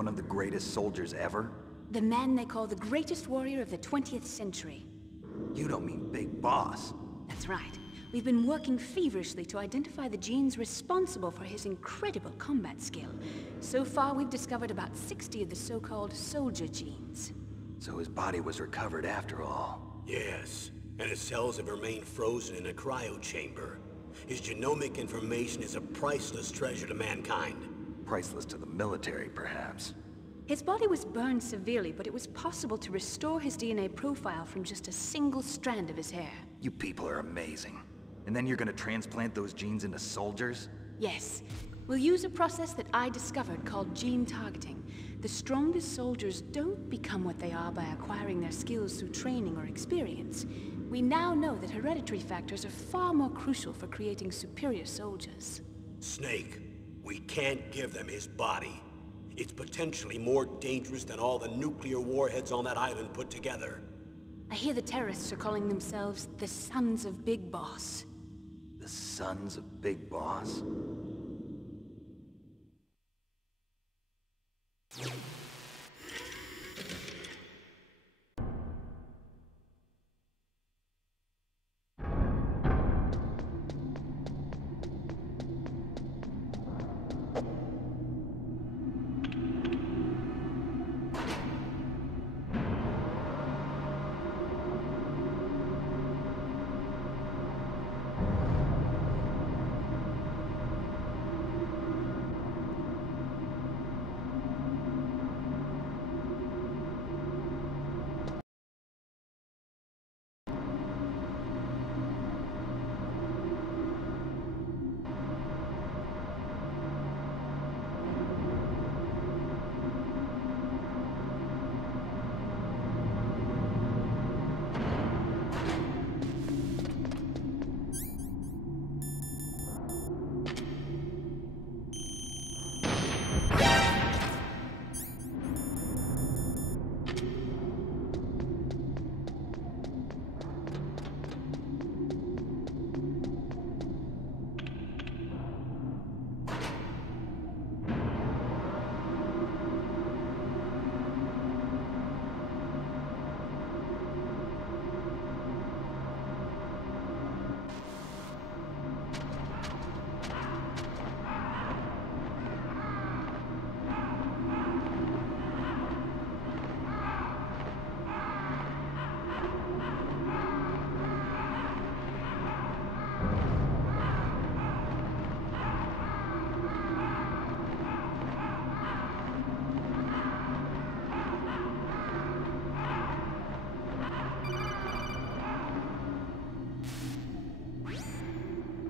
One of the greatest soldiers ever? The man they call the greatest warrior of the 20th century. You don't mean Big Boss. That's right. We've been working feverishly to identify the genes responsible for his incredible combat skill. So far, we've discovered about 60 of the so-called soldier genes. So his body was recovered after all. Yes, and his cells have remained frozen in a cryo chamber. His genomic information is a priceless treasure to mankind. Priceless to the military, perhaps. His body was burned severely, but it was possible to restore his DNA profile from just a single strand of his hair. You people are amazing. And then you're gonna transplant those genes into soldiers? Yes. We'll use a process that I discovered called gene targeting. The strongest soldiers don't become what they are by acquiring their skills through training or experience. We now know that hereditary factors are far more crucial for creating superior soldiers. Snake, we can't give them his body. It's potentially more dangerous than all the nuclear warheads on that island put together. I hear the terrorists are calling themselves the Sons of Big Boss. The Sons of Big Boss?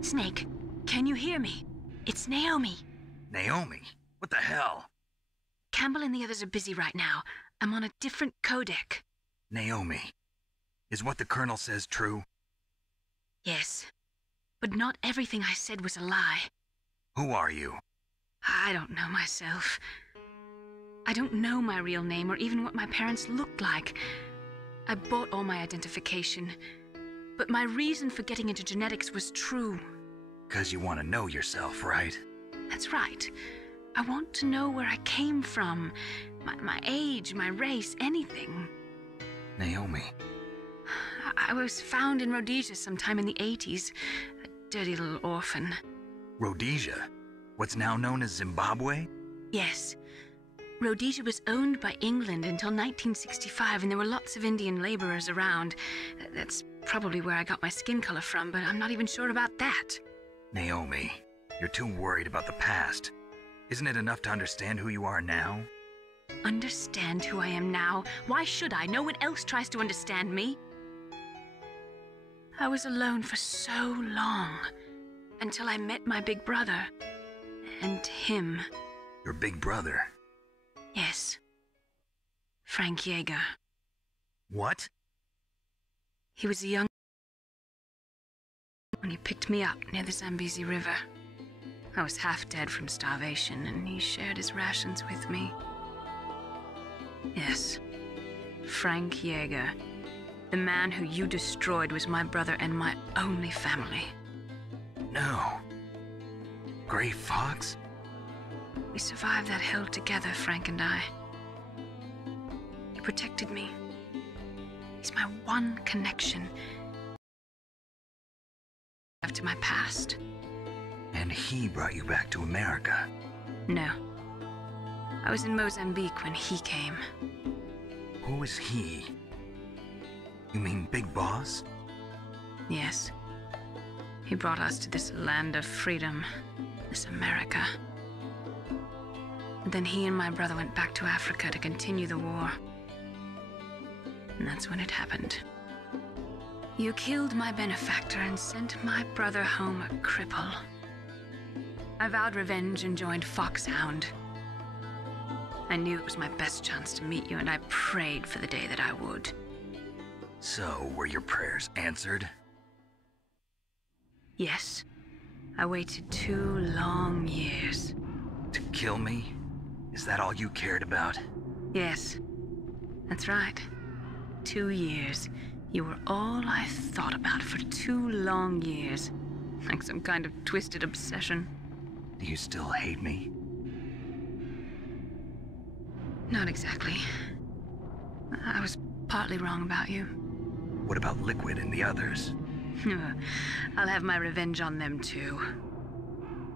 Snake, can you hear me? It's Naomi. Naomi? What the hell? Campbell and the others are busy right now. I'm on a different codec. Naomi, is what the Colonel says true? Yes, but not everything I said was a lie. Who are you? I don't know myself. I don't know my real name or even what my parents looked like. I bought all my identification, but my reason for getting into genetics was true. 'Cause you want to know yourself, right? That's right. I want to know where I came from, my age, my race, anything. Naomi. I was found in Rhodesia sometime in the 80s, a dirty little orphan. Rhodesia? What's now known as Zimbabwe? Yes. Rhodesia was owned by England until 1965, and there were lots of Indian laborers around. That's probably where I got my skin color from, but I'm not even sure about that. Naomi, you're too worried about the past. Isn't it enough to understand who you are now? Understand who I am now? Why should I? No one else tries to understand me. I was alone for so long, until I met my big brother. And him. Your big brother? Yes. Frank Yeager. What? He was a young when he picked me up near the Zambezi River. I was half dead from starvation, and he shared his rations with me. Yes, Frank Yeager. The man who you destroyed was my brother and my only family. No. Gray Fox? We survived that hell together, Frank and I. He protected me. He's my one connection to my past. And he brought you back to America. No. I was in Mozambique when he came. Who is he? You mean Big Boss? Yes. He brought us to this land of freedom, this America. And then he and my brother went back to Africa to continue the war. And that's when it happened. You killed my benefactor and sent my brother home a cripple. I vowed revenge and joined Foxhound. I knew it was my best chance to meet you, and I prayed for the day that I would. So, were your prayers answered? Yes. I waited 2 long years. To kill me? Is that all you cared about? Yes. That's right. 2 years. You were all I thought about for 2 long years. Like some kind of twisted obsession. Do you still hate me? Not exactly. I was partly wrong about you. What about Liquid and the others? I'll have my revenge on them too.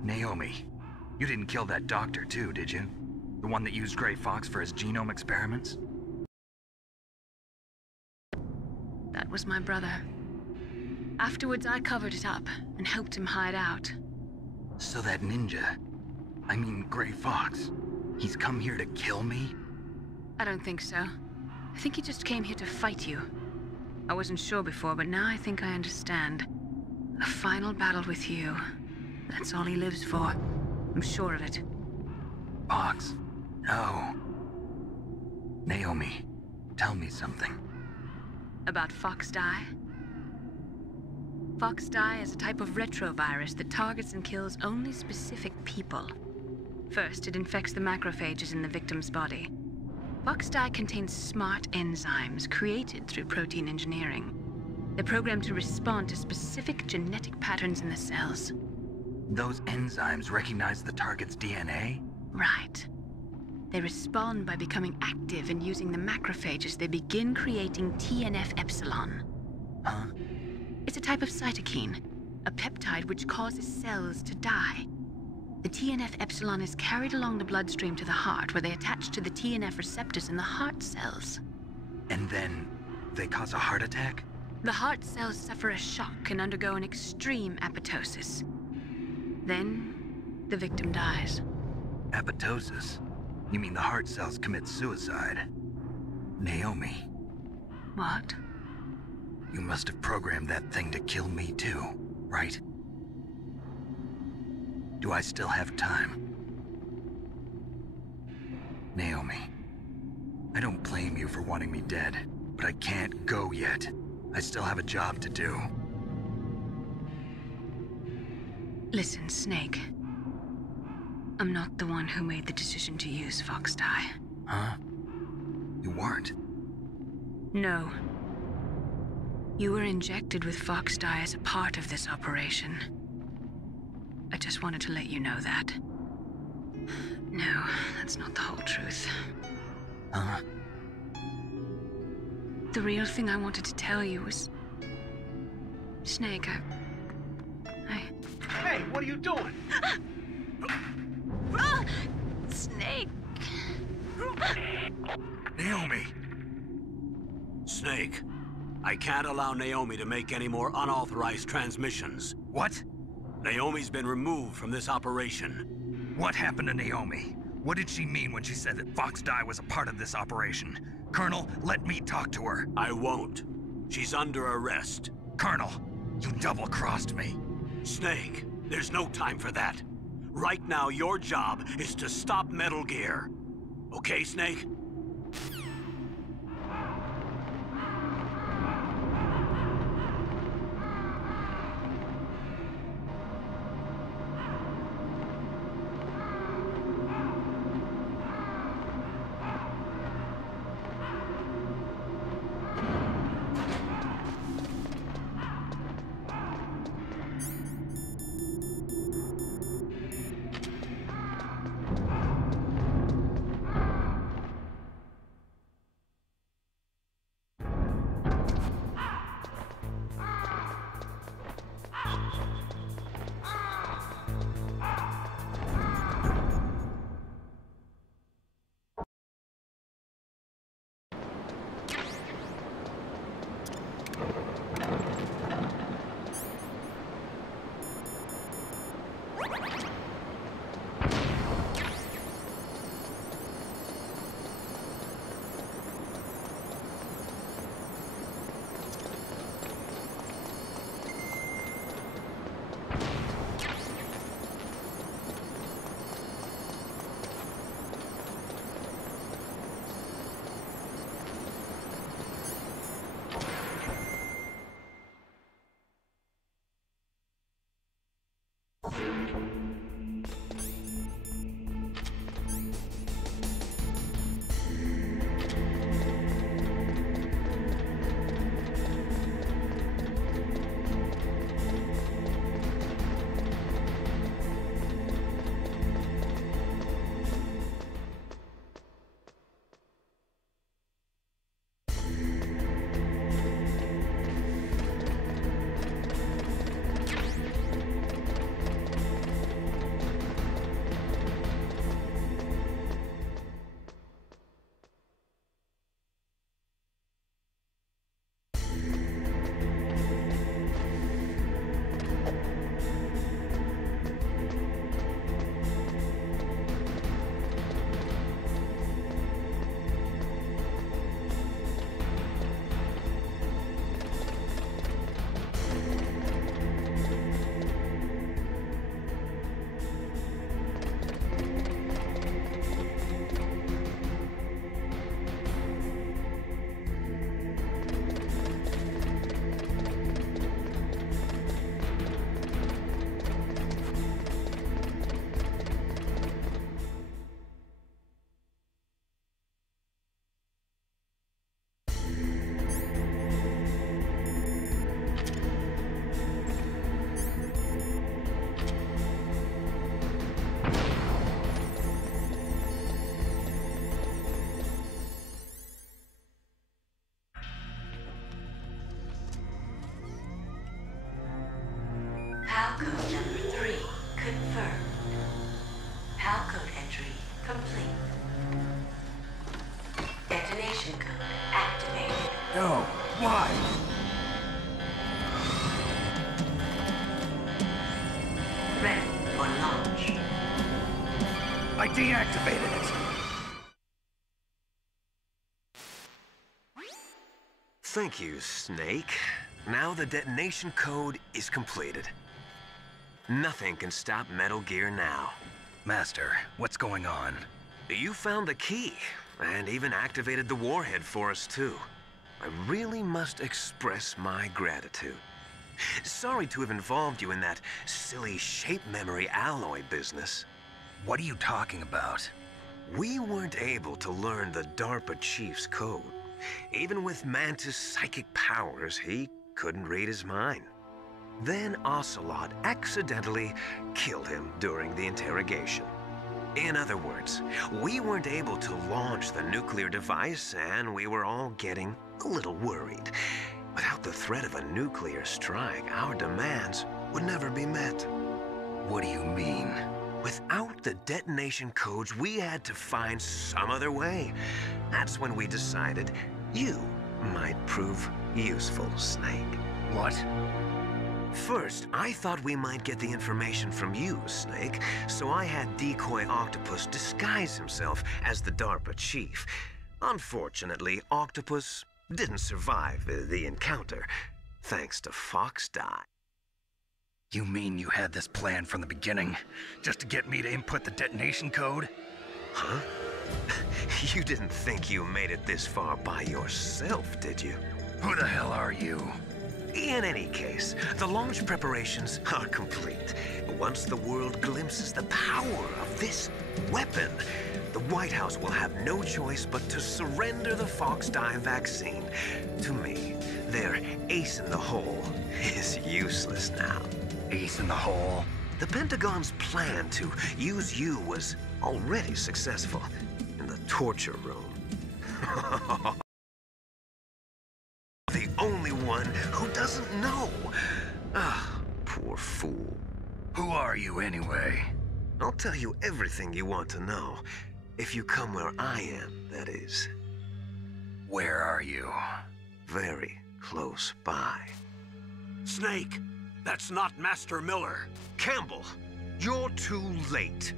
Naomi, you didn't kill that doctor too, did you? The one that used Grey Fox for his genome experiments? That was my brother. Afterwards, I covered it up and helped him hide out. So that ninja, I mean Grey Fox, he's come here to kill me? I don't think so. I think he just came here to fight you. I wasn't sure before, but now I think I understand. A final battle with you. That's all he lives for. I'm sure of it. Fox? No. Naomi, tell me something. About Foxdie? Foxdie is a type of retrovirus that targets and kills only specific people. First, it infects the macrophages in the victim's body. Foxdie contains smart enzymes created through protein engineering. They're programmed to respond to specific genetic patterns in the cells. Those enzymes recognize the target's DNA? Right. They respond by becoming active and using the macrophages. They begin creating TNF-epsilon. Huh? It's a type of cytokine, a peptide which causes cells to die. The TNF-epsilon is carried along the bloodstream to the heart, where they attach to the TNF receptors in the heart cells. And then they cause a heart attack? The heart cells suffer a shock and undergo an extreme apoptosis. Then, the victim dies. Apoptosis? You mean the heart cells commit suicide? Naomi. What? You must have programmed that thing to kill me too, right? Do I still have time? Naomi, I don't blame you for wanting me dead, but I can't go yet. I still have a job to do. Listen, Snake. I'm not the one who made the decision to use Foxdie. Huh? You weren't? No. You were injected with Foxdie as a part of this operation. I just wanted to let you know that. No, that's not the whole truth. Huh? The real thing I wanted to tell you was... Snake, Hey, what are you doing? Snake! Naomi! Snake, I can't allow Naomi to make any more unauthorized transmissions. What? Naomi's been removed from this operation. What happened to Naomi? What did she mean when she said that Foxdie was a part of this operation? Colonel, let me talk to her. I won't. She's under arrest. Colonel, you double-crossed me. Snake, there's no time for that. Right now, your job is to stop Metal Gear. Okay, Snake? PAL code number 3 confirmed. PAL code entry complete. Detonation code activated. No, why? Ready for launch. I deactivated it. Thank you, Snake. Now the detonation code is completed. Nothing can stop Metal Gear now. Master, what's going on? You found the key, and even activated the warhead for us, too. I really must express my gratitude. Sorry to have involved you in that silly shape memory alloy business. What are you talking about? We weren't able to learn the DARPA chief's code. Even with Mantis' psychic powers, he couldn't read his mind. Then Ocelot accidentally killed him during the interrogation. In other words, we weren't able to launch the nuclear device, and we were all getting a little worried. Without the threat of a nuclear strike, our demands would never be met. What do you mean? Without the detonation codes, we had to find some other way. That's when we decided you might prove useful, Snake. What? First, I thought we might get the information from you, Snake, so I had Decoy Octopus disguise himself as the DARPA chief. Unfortunately, Octopus didn't survive the encounter, thanks to Fox Die. You mean you had this plan from the beginning, just to get me to input the detonation code? Huh? You didn't think you made it this far by yourself, did you? Who the hell are you? In any case, the launch preparations are complete. Once the world glimpses the power of this weapon, the White House will have no choice but to surrender the Fox Die vaccine. To me, their ace in the hole is useless now. Ace in the hole? The Pentagon's plan to use you was already successful in the torture room. The only one who doesn't know. Ah, poor fool. Who are you anyway? I'll tell you everything you want to know. If you come where I am, that is. Where are you? Very close by. Snake, that's not Master Miller. Campbell, you're too late.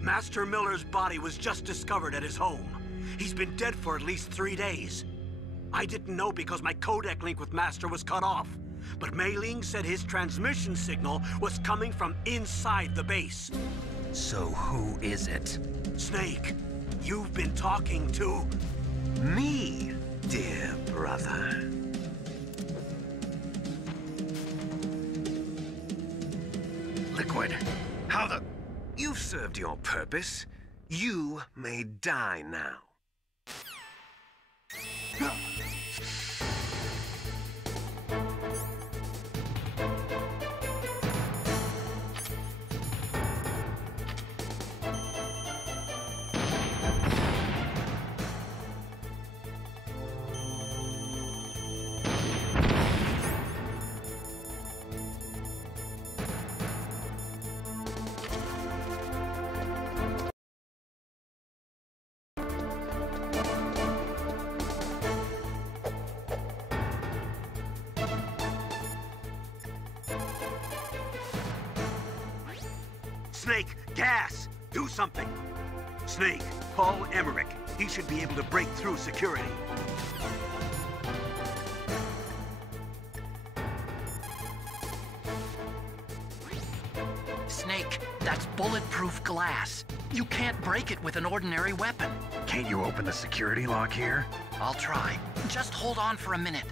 Master Miller's body was just discovered at his home. He's been dead for at least 3 days. I didn't know because my codec link with Master was cut off. But Mei Ling said his transmission signal was coming from inside the base. So who is it? Snake, you've been talking to... Me, dear brother. Liquid, How the... You've served your purpose. You may die now. Snake, gas! Do something! Snake, call Emmerich. He should be able to break through security. Snake, that's bulletproof glass. You can't break it with an ordinary weapon. Can't you open the security lock here? I'll try. Just hold on for a minute.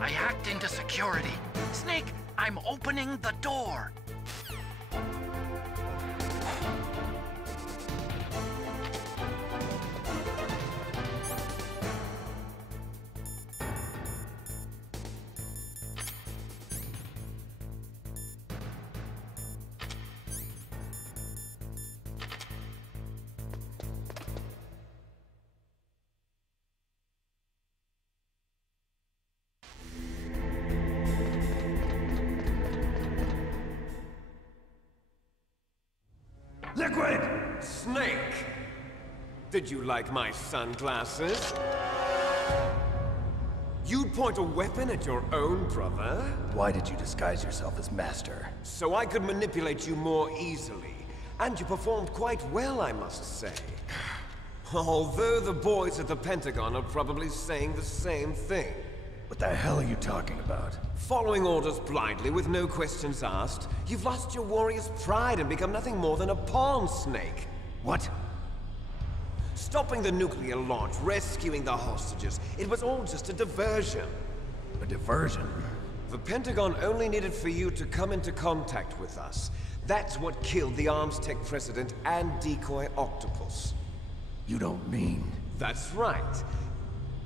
I hacked into security. Snake, I'm opening the door. Liquid! Snake! Did you like my sunglasses? You'd point a weapon at your own brother? Why did you disguise yourself as Master? So I could manipulate you more easily. And you performed quite well, I must say. Although the boys at the Pentagon are probably saying the same thing. What the hell are you talking about? Following orders blindly with no questions asked, you've lost your warrior's pride and become nothing more than a pawn, Snake. What? Stopping the nuclear launch, rescuing the hostages, it was all just a diversion. A diversion? The Pentagon only needed for you to come into contact with us. That's what killed the Armstech president and decoy Octopus. You don't mean... That's right.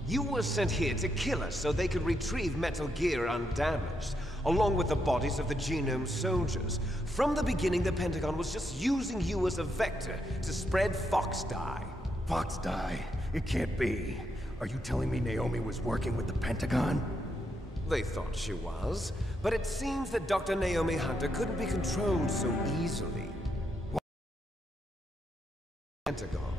You were sent here to kill us so they could retrieve Metal Gear undamaged, along with the bodies of the Genome soldiers. From the beginning, the Pentagon was just using you as a vector to spread Fox Dye. Fox Dye? It can't be. Are you telling me Naomi was working with the Pentagon? They thought she was, but it seems that Dr. Naomi Hunter couldn't be controlled so easily. Pentagon.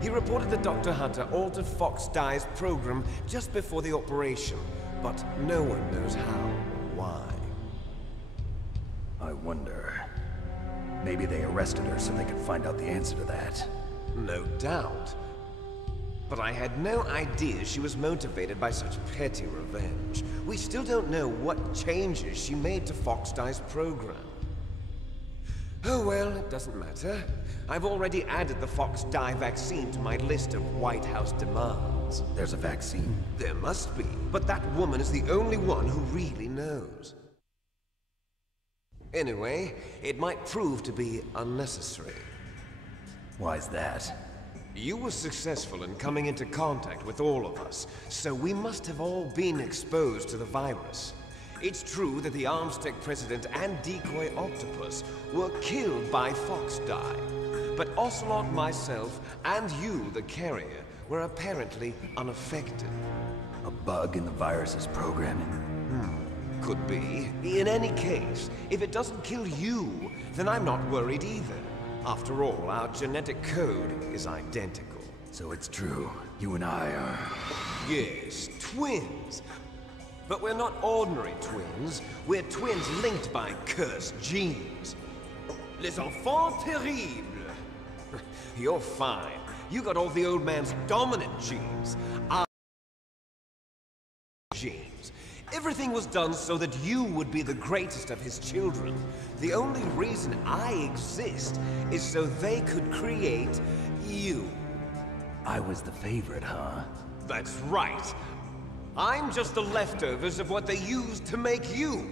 He reported that Dr. Hunter altered Fox Dye's program just before the operation, but no one knows how or why. I wonder... Maybe they arrested her so they could find out the answer to that. No doubt. But I had no idea she was motivated by such petty revenge. We still don't know what changes she made to Fox Dye's program. Oh well, it doesn't matter. I've already added the Fox Dye vaccine to my list of White House demands. There's a vaccine? There must be, but that woman is the only one who really knows. Anyway, it might prove to be unnecessary. Why's that? You were successful in coming into contact with all of us, so we must have all been exposed to the virus. It's true that the Armstech president and decoy Octopus were killed by Fox Dye, but Ocelot, myself, and you, the carrier, were apparently unaffected. A bug in the virus's programming? Could be. In any case, if it doesn't kill you, then I'm not worried either. After all, our genetic code is identical. So it's true. You and I are... Yes, twins. But we're not ordinary twins. We're twins linked by cursed genes. Les enfants terribles. You're fine. You got all the old man's dominant genes. Our genes. Everything was done so that you would be the greatest of his children. The only reason I exist is so they could create you. I was the favorite, huh? That's right. I'm just the leftovers of what they used to make you.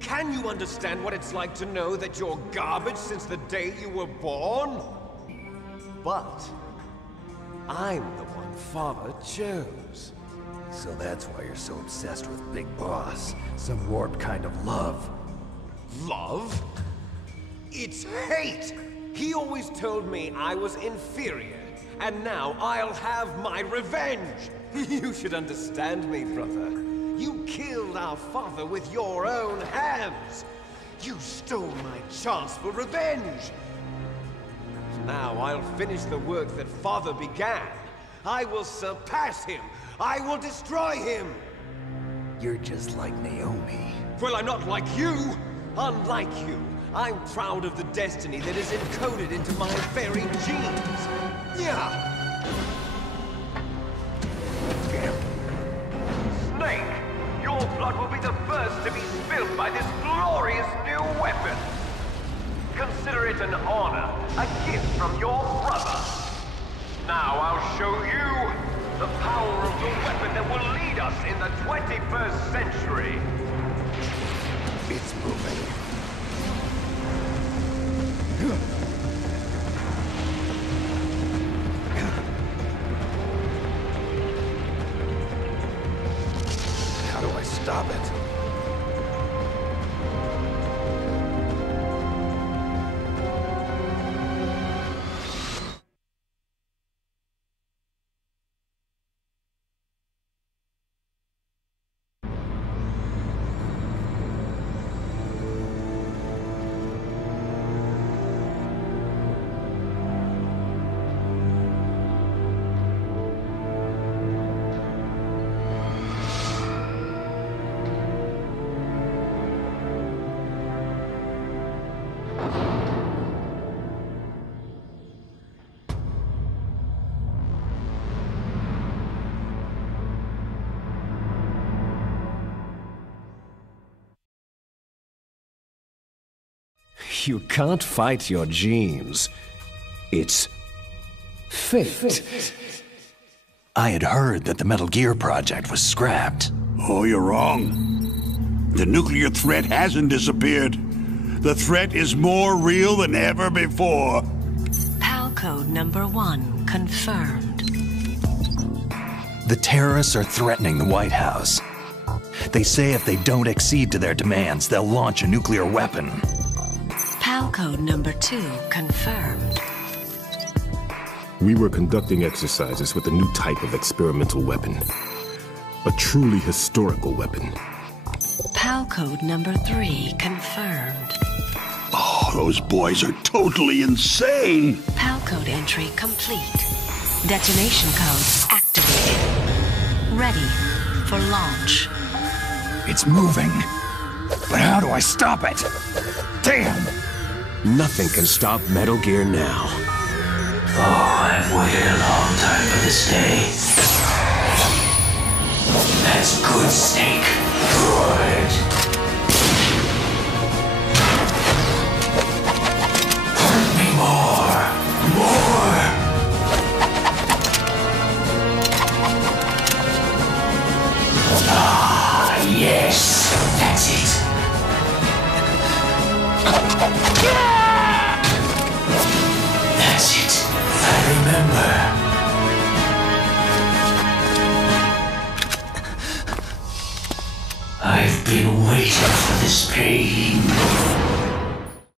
Can you understand what it's like to know that you're garbage since the day you were born? But I'm the one Father chose. So that's why you're so obsessed with Big Boss. Some warped kind of love. Love? It's hate! He always told me I was inferior, and now I'll have my revenge! You should understand me, brother. You killed our father with your own hands! You stole my chance for revenge! Now I'll finish the work that Father began. I will surpass him! I will destroy him! You're just like Naomi. Well, I'm not like you! Unlike you, I'm proud of the destiny that is encoded into my very genes! Yeah! Snake! Your blood will be the first to be spilled by this glorious new weapon! Consider it an honor, a gift from your brother! Now I'll show you the power of the weapon that will lead us in the 21st century! It's moving. How do I stop it? You can't fight your genes. It's fate. I had heard that the Metal Gear project was scrapped. Oh, you're wrong. The nuclear threat hasn't disappeared. The threat is more real than ever before. PAL code number 1 confirmed. The terrorists are threatening the White House. They say if they don't accede to their demands, they'll launch a nuclear weapon. PAL code number 2 confirmed. We were conducting exercises with a new type of experimental weapon. A truly historical weapon. PAL code number 3 confirmed. Oh, those boys are totally insane! PAL code entry complete. Detonation code activated. Ready for launch. It's moving. But how do I stop it? Damn! Nothing can stop Metal Gear now. Oh, I've waited a long time for this day. That's good, Snake. Good. Hurt me more. More. Ah, yes. That's it. That's it. I remember. I've been waiting for this pain.